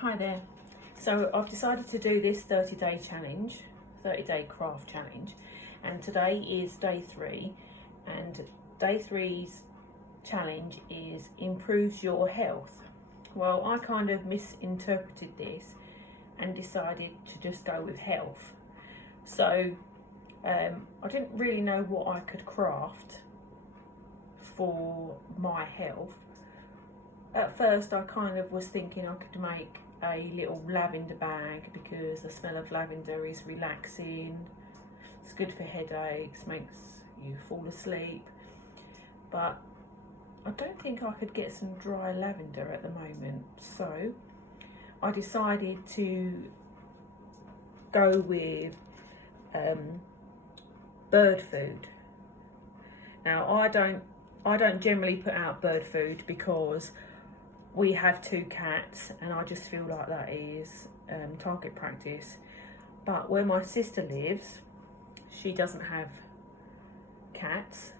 Hi there. So I've decided to do this 30-day challenge, 30-day craft challenge, and today is day 3, and day 3's challenge is improves your health. Well, I kind of misinterpreted this and decided to just go with health. So I didn't really know what I could craft for my health. At first I kind of was thinking I could make a little lavender bag because the smell of lavender is relaxing, it's good for headaches, makes you fall asleep, but I don't think I could get some dry lavender at the moment, so I decided to go with bird food. Now I don't generally put out bird food because we have 2 cats and I just feel like that is target practice. But where my sister lives, she doesn't have cats,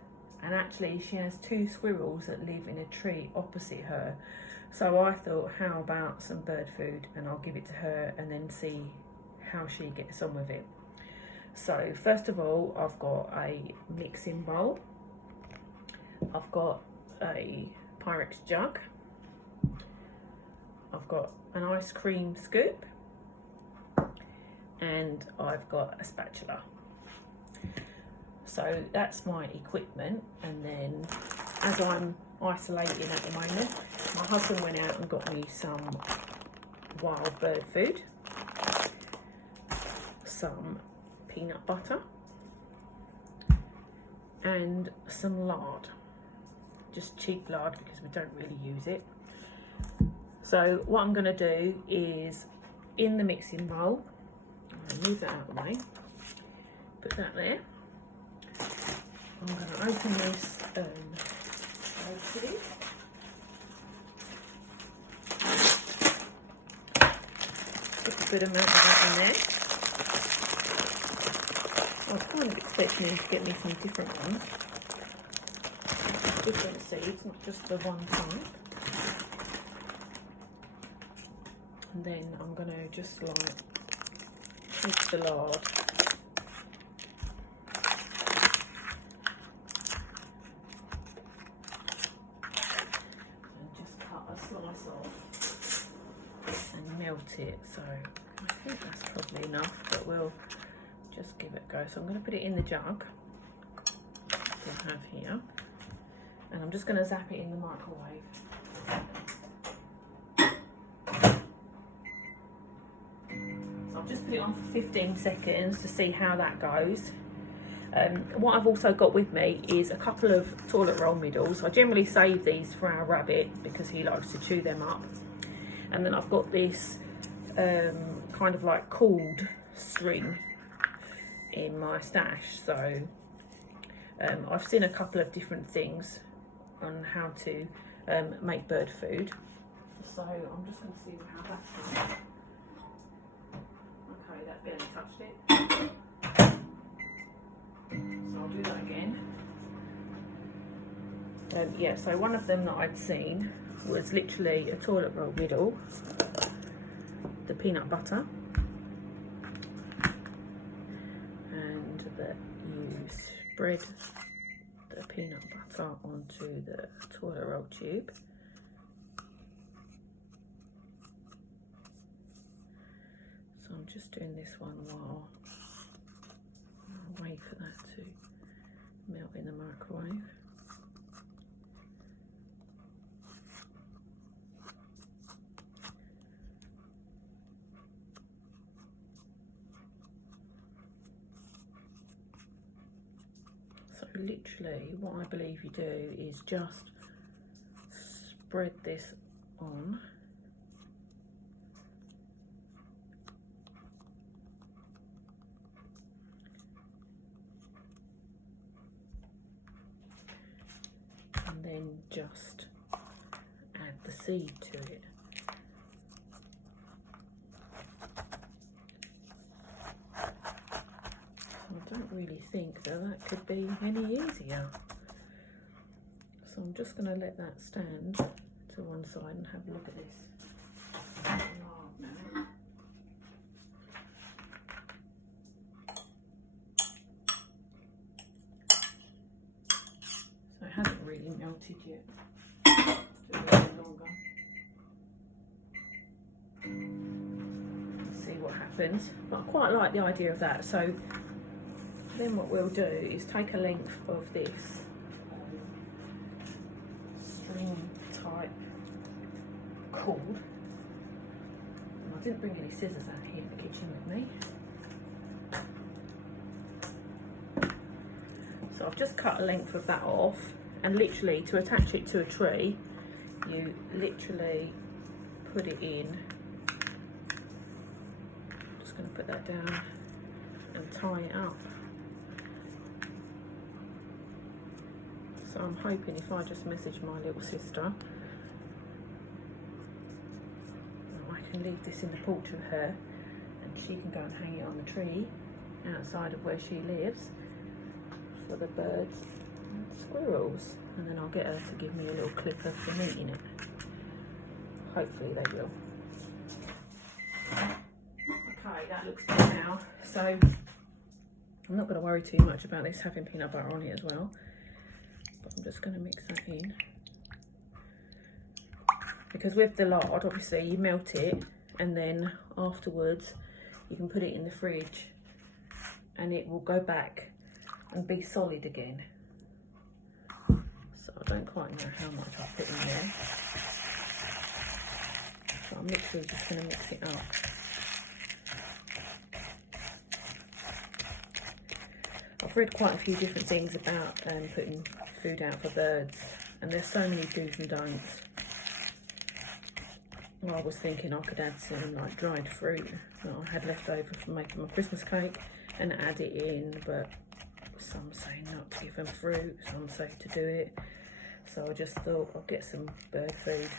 and actually she has 2 squirrels that live in a tree opposite her. So I thought, how about some bird food, and I'll give it to her and then see how she gets on with it. So first of all, I've got a mixing bowl, I've got a Pyrex jug, I've got an ice cream scoop, and I've got a spatula. So that's my equipment, and then as I'm isolating at the moment, my husband went out and got me some wild bird food, some peanut butter, and some lard, just cheap lard because we don't really use it. So what I'm going to do is, in the mixing bowl, I'm going to move that out of the way, put that there. I'm going to open this put a good amount of that in there. I was kind of expecting him to get me some different ones, different seeds, not just the one type. And then I'm going to just like mix the lard. And just cut a slice off and melt it. So I think that's probably enough, but we'll just give it a go. So I'm going to put it in the jug that I have here, and I'm just going to zap it in the microwave. I've just put it on for 15 seconds to see how that goes. What I've also got with me is a couple of toilet roll middles. I generally save these for our rabbit because he likes to chew them up. And then I've got this kind of like cord string in my stash. So I've seen a couple of different things on how to make bird food. So I'm just going to see how that's going. Okay, that barely touched it. So I'll do that again. Yeah, so one of them that I'd seen was literally a toilet roll middle, the peanut butter, and that you spread the peanut butter onto the toilet roll tube. So I'm just doing this one while I wait for that to melt in the microwave. So literally what I believe you do is just spread this on. And then just add the seed to it. I don't really think that could be any easier. So I'm just going to let that stand to one side and have a look at this. fully melted yet. Do a little longer. See what happens. But I quite like the idea of that. So then what we'll do is take a length of this string type cord. And I didn't bring any scissors out here in the kitchen with me. So I've just cut a length of that off, and literally to attach it to a tree, you literally put it in. I'm just going to put that down and tie it up. So I'm hoping if I just message my little sister, I can leave this in the porch with her and she can go and hang it on the tree outside of where she lives for the birds and squirrels. And then I'll get her to give me a little clipper for meat in it. Hopefully they will. Okay, that looks good now. So I'm not going to worry too much about this having peanut butter on it as well. But I'm just going to mix that in. Because with the lard, obviously you melt it and then afterwards you can put it in the fridge and it will go back and be solid again. So I don't quite know how much I put in there. So I'm literally just going to mix it up. I've read quite a few different things about putting food out for birds, and there's so many do's and don'ts. Well, I was thinking I could add some like dried fruit that I had left over from making my Christmas cake and add it in, but some say not to give them fruit, some say to do it. So I just thought I'll get some bird food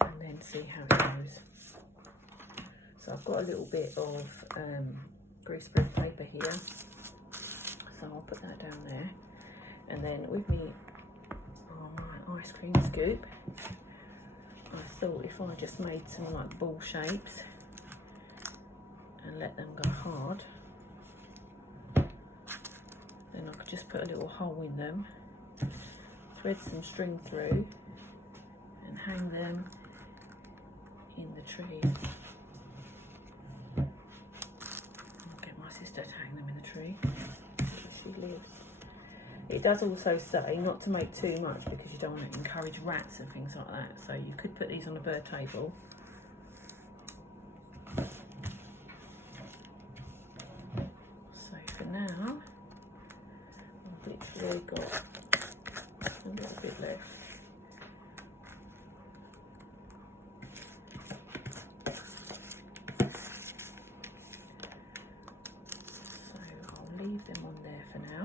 and then see how it goes. So I've got a little bit of greaseproof paper here, so I'll put that down there. And then with me, my ice cream scoop, I thought if I just made some like ball shapes and let them go hard, then I could just put a little hole in them, thread some string through and hang them in the tree. I'll get my sister to hang them in the tree where she lives. It does also say not to make too much because you don't want to encourage rats and things like that. So you could put these on a bird table. So for now, I've literally got a little bit left. So I'll leave them on there for now.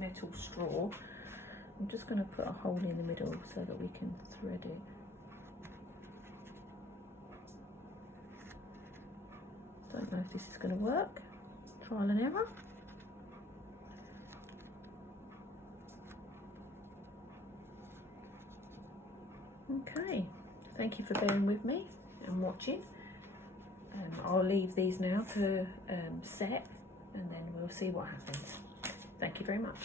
Metal straw. I'm just going to put a hole in the middle so that we can thread it. Don't know if this is going to work. Trial and error. Okay, thank you for bearing with me and watching. I'll leave these now to set and then we'll see what happens. Thank you very much.